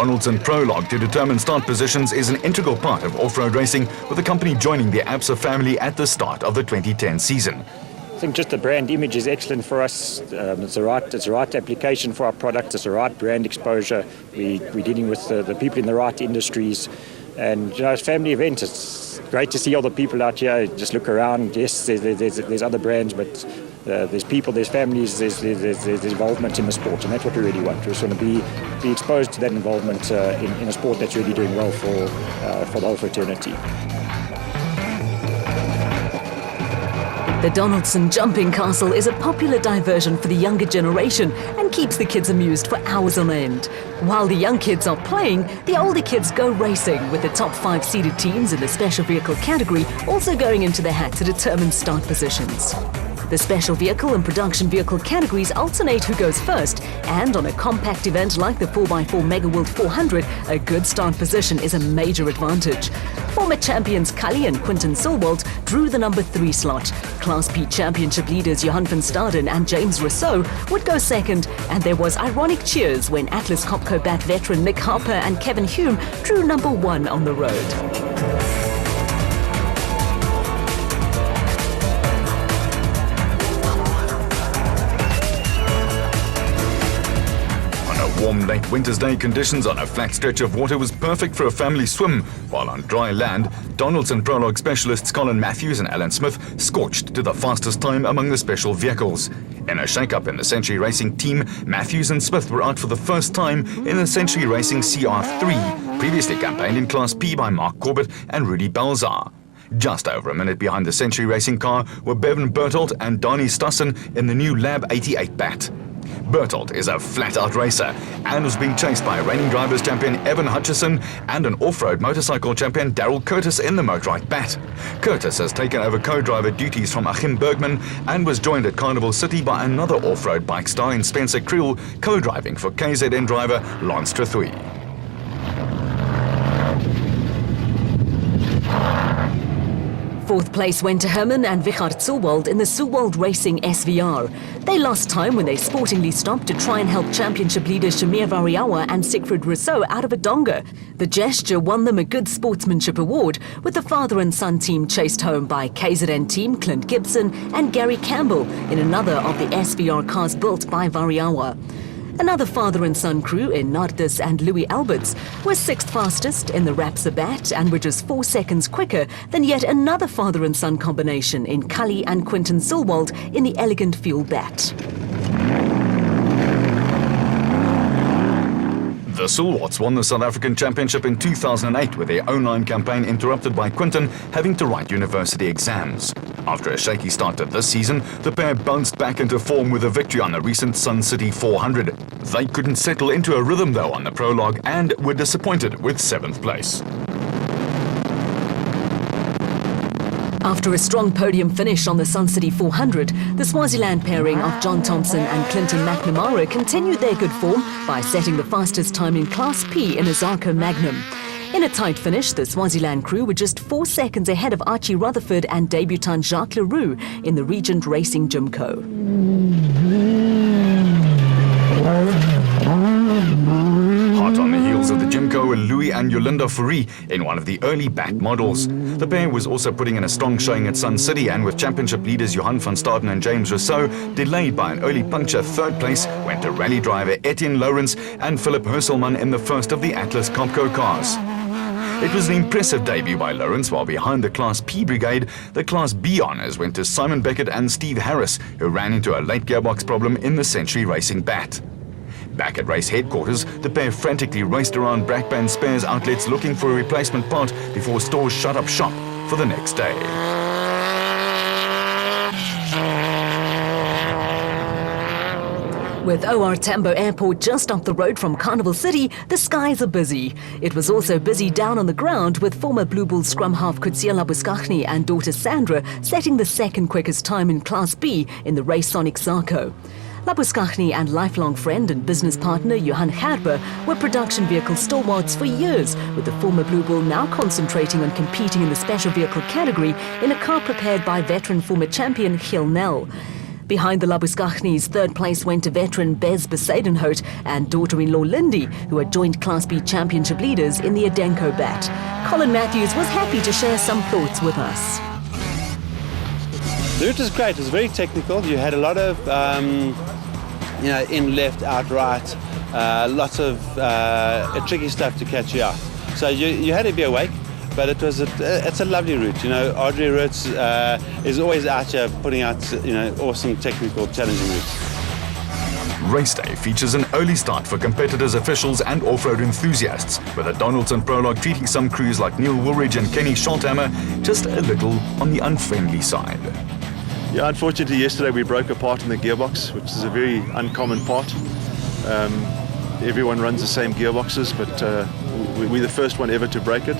Donaldson Prologue to determine start positions is an integral part of off-road racing, with the company joining the ABSA family at the start of the 2010 season. I think just the brand image is excellent for us. It's the right application for our product. It's the right brand exposure. We're dealing with the people in the right industries. And it's a family event. It's great to see all the people out here. Just look around. Yes, there's other brands, but there's people, there's families, there's involvement in the sport, and that's what we really want. We just want to be exposed to that involvement in a sport that's really doing well for the whole fraternity. The Donaldson Jumping Castle is a popular diversion for the younger generation and keeps the kids amused for hours on end. While the young kids are playing, the older kids go racing, with the top 5 seeded teams in the special vehicle category also going into the hat to determine start positions. The special vehicle and production vehicle categories alternate who goes first, and on a compact event like the 4x4 Mega World 400, a good start position is a major advantage. Former champions Cully and Quinton Silwald drew the number 3 slot. Class P championship leaders Johan van Staden and James Rousseau would go second, and there was ironic cheers when Atlas Copco bat veteran Nick Harper and Kevin Hume drew number 1 on the road. Warm late winter's day conditions on a flat stretch of water was perfect for a family swim, while on dry land, Donaldson Prologue specialists Colin Matthews and Alan Smith scorched to the fastest time among the special vehicles. In a shake-up in the Century Racing team, Matthews and Smith were out for the first time in the Century Racing CR3, previously campaigned in Class P by Mark Corbett and Rudy Balzar. Just over a minute behind the Century Racing car were Bevan Bertolt and Donnie Stassen in the new Lab 88 bat. Bertolt is a flat-out racer and was being chased by reigning drivers champion Evan Hutchison and an off-road motorcycle champion Daryl Curtis in the Motorite bat. Curtis has taken over co-driver duties from Achim Bergman and was joined at Carnival City by another off-road bike star in Spencer Creel, co-driving for KZN driver Lance Trethui. Fourth place went to Herman and Wichard Zuwald in the Zuwald Racing SVR. They lost time when they sportingly stopped to try and help championship leaders Shamir Variawa and Siegfried Rousseau out of a donga. The gesture won them a Good Sportsmanship Award, with the father and son team chased home by KZN team Clint Gibson and Gary Campbell in another of the SVR cars built by Variawa. Another father and son crew in Nardis and Louis Alberts were 6th fastest in the Rapsa bat and were just 4 seconds quicker than yet another father and son combination in Cully and Quinton Silwald in the Elegant Fuel bat. The Silwarts won the South African Championship in 2008 with their online campaign interrupted by Quinton having to write university exams. After a shaky start to this season, the pair bounced back into form with a victory on the recent Sun City 400. They couldn't settle into a rhythm though on the prologue and were disappointed with 7th place. After a strong podium finish on the Sun City 400, the Swaziland pairing of John Thompson and Clinton McNamara continued their good form by setting the fastest time in Class P in a Zarko Magnum. In a tight finish, the Swaziland crew were just 4 seconds ahead of Archie Rutherford and debutant Jacques Leroux in the Regent Racing Jimco. Hot on the heels of the Jimco were Louis and Yolinda Fourie in one of the early bat models. The pair was also putting in a strong showing at Sun City, and with championship leaders Johan van Staden and James Rousseau delayed by an early puncture, 3rd place went to rally driver Etienne Lawrence and Philip Hurselman in the first of the Atlas Copco cars. It was an impressive debut by Lawrence, while behind the Class P brigade, the Class B honours went to Simon Beckett and Steve Harris, who ran into a late gearbox problem in the Century Racing bat. Back at race headquarters, the pair frantically raced around Brackband spares outlets looking for a replacement part before stores shut up shop for the next day. With OR Tambo Airport just up the road from Carnival City, the skies are busy. It was also busy down on the ground, with former Blue Bull scrum half Kutsia Labuskaghni and daughter Sandra setting the 2nd quickest time in Class B in the Race Sonic Zarko. Labuskaghni and lifelong friend and business partner Johan Gerber were production vehicle stalwarts for years, with the former Blue Bull now concentrating on competing in the special vehicle category in a car prepared by veteran former champion Gil Nel. Behind the Labuskachni's third place went to veteran Bez Besadenhout and daughter-in-law Lindy, who are joint Class B championship leaders in the Adenko bat. Colin Matthews was happy to share some thoughts with us. The route is great. It was very technical. You had a lot of, in, left, out, right, lots of tricky stuff to catch you out. So you had to be awake. But it's a lovely route. Audrey Routes is always out here putting out, awesome technical, challenging routes. Race day features an early start for competitors, officials and off-road enthusiasts, with the Donaldson Prologue treating some crews like Neil Woolridge and Kenny Scholthammer just a little on the unfriendly side. Yeah, unfortunately yesterday we broke a part in the gearbox, which is a very uncommon part. Everyone runs the same gearboxes, but we're the first one ever to break it.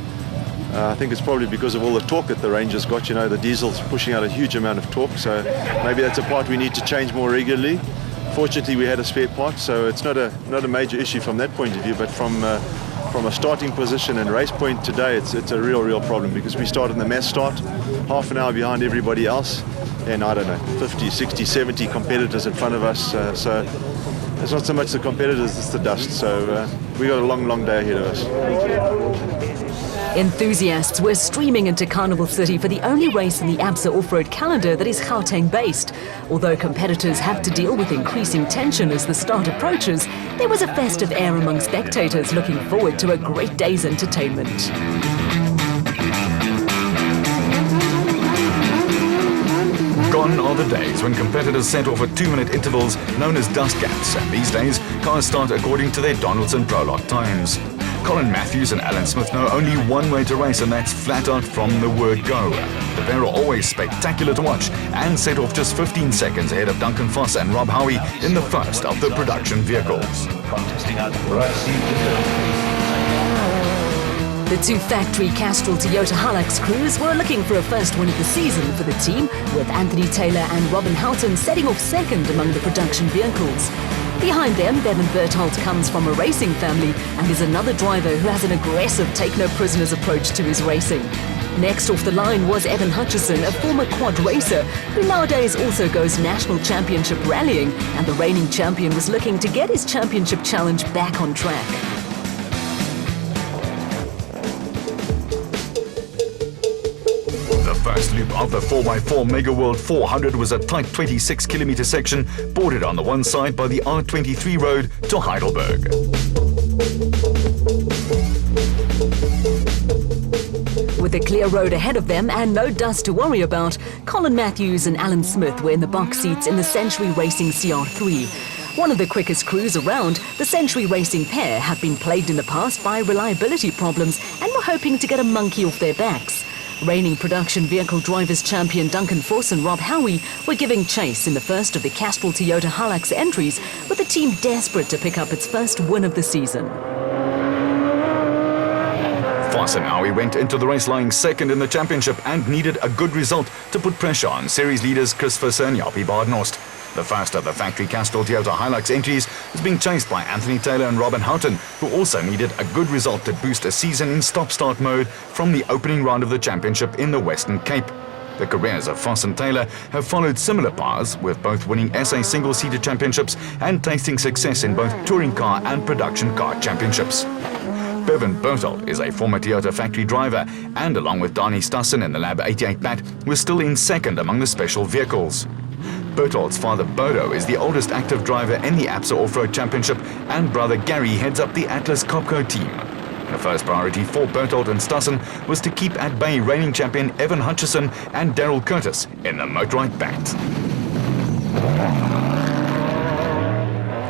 I think it's probably because of all the torque that the Ranger's got. The diesel's pushing out a huge amount of torque, so maybe that's a part we need to change more regularly. Fortunately, we had a spare part, so it's not a major issue from that point of view, but from a starting position and race point today, it's a real problem, because we started the mass start, half an hour behind everybody else, and I don't know, 50, 60, 70 competitors in front of us, so it's not so much the competitors, it's the dust, so we got a long day ahead of us. Enthusiasts were streaming into Carnival City for the only race in the ABSA off-road calendar that is Gauteng-based. Although competitors have to deal with increasing tension as the start approaches, there was a festive air among spectators looking forward to a great day's entertainment. Gone are the days when competitors set off at 2-minute intervals known as dust gaps, and these days cars start according to their Donaldson Prologue times. Colin Matthews and Alan Smith know only one way to race, and that's flat out from the word go. The pair are always spectacular to watch and set off just 15 seconds ahead of Duncan Foss and Rob Howie in the first of the production vehicles. The two factory Castrol Toyota Hilux crews were looking for a first win of the season for the team, with Anthony Taylor and Robin Houghton setting off second among the production vehicles. Behind them, Bevan Berthold comes from a racing family and is another driver who has an aggressive take-no-prisoners approach to his racing. Next off the line was Evan Hutchison, a former quad racer, who nowadays also goes national championship rallying, and the reigning champion was looking to get his championship challenge back on track. The first loop of the 4x4 Mega World 400 was a tight 26-kilometer section bordered on the one side by the R23 road to Heidelberg. With a clear road ahead of them and no dust to worry about, Colin Matthews and Alan Smith were in the box seats in the Century Racing CR3. One of the quickest crews around, the Century Racing pair have been plagued in the past by reliability problems and were hoping to get a monkey off their backs. Reigning production vehicle drivers champion Duncan Foss and Rob Howie were giving chase in the first of the Castrol Toyota Hilux entries, with the team desperate to pick up its first win of the season. Foss and Howie went into the race lying second in the championship and needed a good result to put pressure on series leaders Chris Visser and Jaapie Badenhorst. The first of the factory Castrol Toyota Hilux entries was being chased by Anthony Taylor and Robin Houghton, who also needed a good result to boost a season in stop-start mode from the opening round of the championship in the Western Cape. The careers of Foss and Taylor have followed similar paths, with both winning SA single-seater championships and tasting success in both touring car and production car championships. Bevan Berthold is a former Toyota factory driver and, along with Donnie Stassen in the Lab 88 bat, was still in second among the special vehicles. Berthold's father Bodo is the oldest active driver in the ABSA Off-Road Championship, and brother Gary heads up the Atlas Copco team. The first priority for Berthold and Stassen was to keep at bay reigning champion Evan Hutchison and Daryl Curtis in the Motorite bat.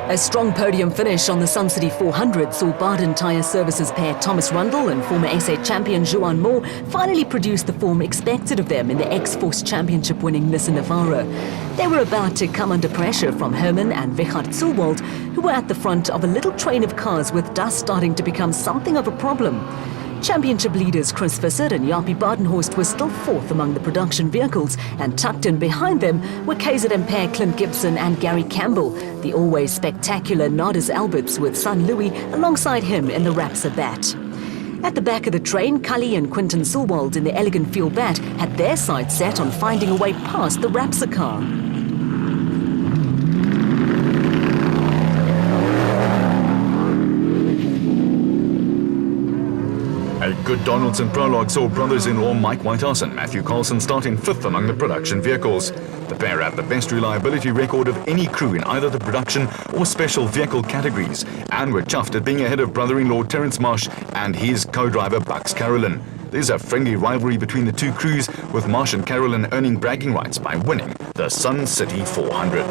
A strong podium finish on the Sun City 400 saw Baden Tyre Services pair Thomas Rundle and former SA champion Juan Moore finally produce the form expected of them in the X-Force Championship winning Nissan Navara. They were about to come under pressure from Herman and Richard Zulwald, who were at the front of a little train of cars with dust starting to become something of a problem. Championship leaders Chris Visser and Jaapie Badenhorst were still fourth among the production vehicles, and tucked in behind them were KZN pair Clint Gibson and Gary Campbell, the always spectacular Nardis Alberts with son Louis alongside him in the Rapsa bat. At the back of the train, Cully and Quinton Zulwald in the Elegant Fuel bat had their sights set on finding a way past the Rapsa car. good Donaldson prologue saw brothers-in-law Mike Whitehouse and Matthew Carlson starting fifth among the production vehicles. The pair have the best reliability record of any crew in either the production or special vehicle categories, and were chuffed at being ahead of brother-in-law Terence Marsh and his co-driver Bucks Carolyn. There's a friendly rivalry between the two crews, with Marsh and Carolyn earning bragging rights by winning the Sun City 400.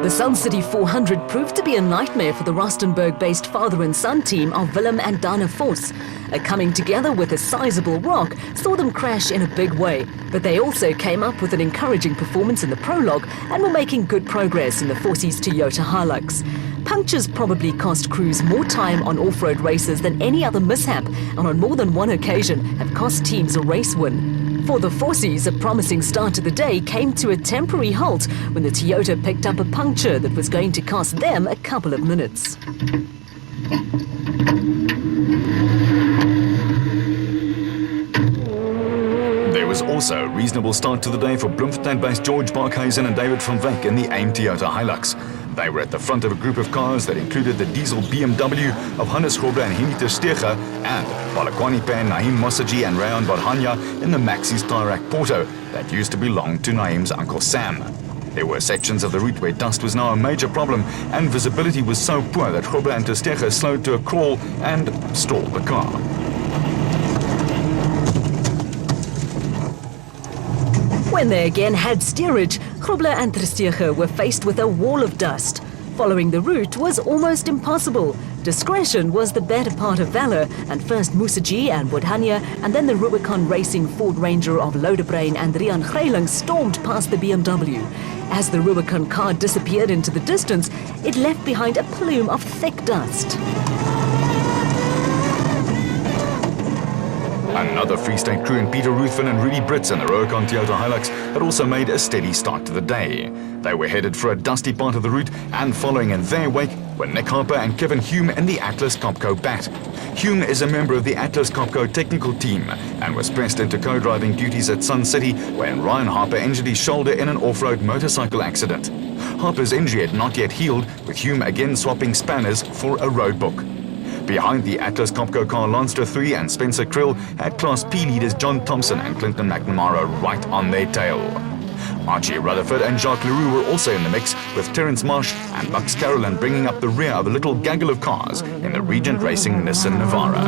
The Sun City 400 proved to be a nightmare for the Rustenburg-based father and son team of Willem and Dana Vos. A coming together with a sizable rock saw them crash in a big way, but they also came up with an encouraging performance in the prologue and were making good progress in the Vossies Toyota Hilux. Punctures probably cost crews more time on off-road races than any other mishap, and on more than one occasion have cost teams a race win. For the Vossies, a promising start to the day came to a temporary halt when the Toyota picked up a puncture that was going to cost them a couple of minutes. There was also a reasonable start to the day for Bloemfontein-based George Barkhuizen and David van Wyk in the AIM Toyota Hilux. They were at the front of a group of cars that included the diesel BMW of Hannes Grobler and Henny ter Steege, and Polokwane Pan, Naeem Mossaji and Rayan Barhanya in the Maxis Tyrak Porto that used to belong to Naeem's Uncle Sam. There were sections of the route where dust was now a major problem, and visibility was so poor that Grobler and ter Steege slowed to a crawl and stalled the car. When they again had steerage, Grobler and ter Steege were faced with a wall of dust. Following the route was almost impossible. Discretion was the better part of valor, and first Musaji and Bodhania, and then the Rubicon Racing Ford Ranger of Lodebrain and Rian Greiling stormed past the BMW. As the Rubicon car disappeared into the distance, it left behind a plume of thick dust. Another Free State crew in Peter Ruthven and Rudy Brits in the Rubicon Toyota Hilux had also made a steady start to the day. They were headed for a dusty part of the route, and following in their wake were Nick Harper and Kevin Hume in the Atlas Copco Bat. Hume is a member of the Atlas Copco technical team and was pressed into co-driving duties at Sun City when Ryan Harper injured his shoulder in an off-road motorcycle accident. Harper's injury had not yet healed, with Hume again swapping spanners for a roadbook. Behind the Atlas Copco car, Lonstra 3 and Spencer Krill had Class P leaders John Thompson and Clinton McNamara right on their tail. Archie Rutherford and Jacques Leroux were also in the mix, with Terence Marsh and Bucks Carolyn bringing up the rear of a little gaggle of cars in the Regent Racing Nissan Navara.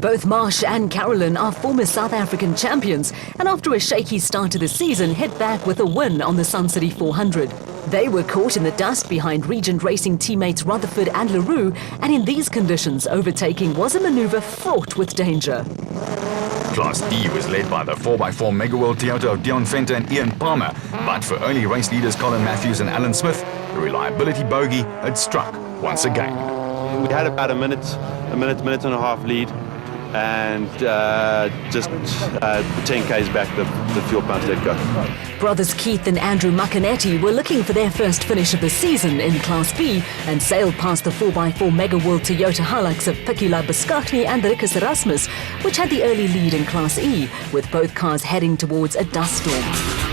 Both Marsh and Carolyn are former South African champions, and after a shaky start to the season, hit back with a win on the Sun City 400. They were caught in the dust behind Regent Racing teammates Rutherford and Leroux, and in these conditions, overtaking was a maneuver fraught with danger. Class D was led by the 4x4 Mega World Toyota of Dion Venter and Ian Palmer, but for early race leaders Colin Matthews and Alan Smith, the reliability bogey had struck once again. We had about a minute and a half lead, and just 10 k's back the fuel pumps let go. Brothers Keith and Andrew Macanetti were looking for their first finish of the season in Class B and sailed past the 4x4 Mega World Toyota Hilux of Pikila Beskagni and Rikus Erasmus, which had the early lead in Class E, with both cars heading towards a dust storm.